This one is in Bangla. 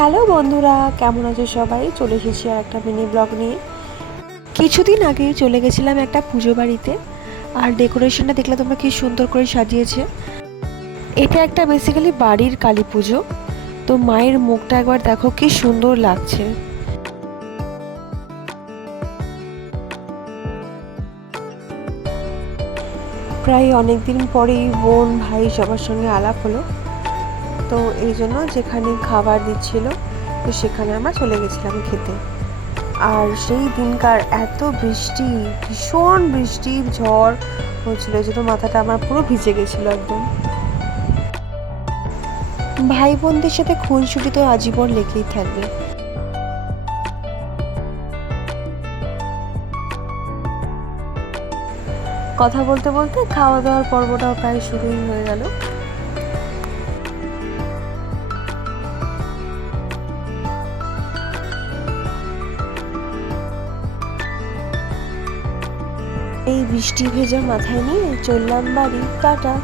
হ্যালো বন্ধুরা, কেমন আছো সবাই? চলে এসেছি আর একটা মিনি ব্লগ নিয়ে। কিছুদিন আগেই চলে গেছিলাম একটা পুজো বাড়িতে, আর ডেকোরেশনটা দেখলে তোমরা কি সুন্দর করে সাজিয়েছে। এটা একটা বেসিক্যালি বাড়ির কালী পুজো। তো মায়ের মুখটা একবার দেখো কি সুন্দর লাগছে। প্রায় অনেক দিন পরেই বোন ভাই সবার সঙ্গে আলাপ হলো। তো এই জন্য যেখানে খাবার দিচ্ছিল, তো সেখানে আমরা চলে গেছিলাম খেতে। আর সেই দিনকার এত বৃষ্টি, ভীষণ বৃষ্টি, ঝড় হচ্ছিল, এই জন্য মাথাটা আমার পুরো ভিজে গেছিল একদম। ভাই বোনদের সাথে খুনসুটি তো আজীবন লেগেই থাকবে। কথা বলতে বলতে খাওয়া দাওয়ার পর্বটাও প্রায় শুরুই হয়ে গেল। এই বৃষ্টি ভেজা মাথায় নিয়ে চললাম বাড়ি। টাটা।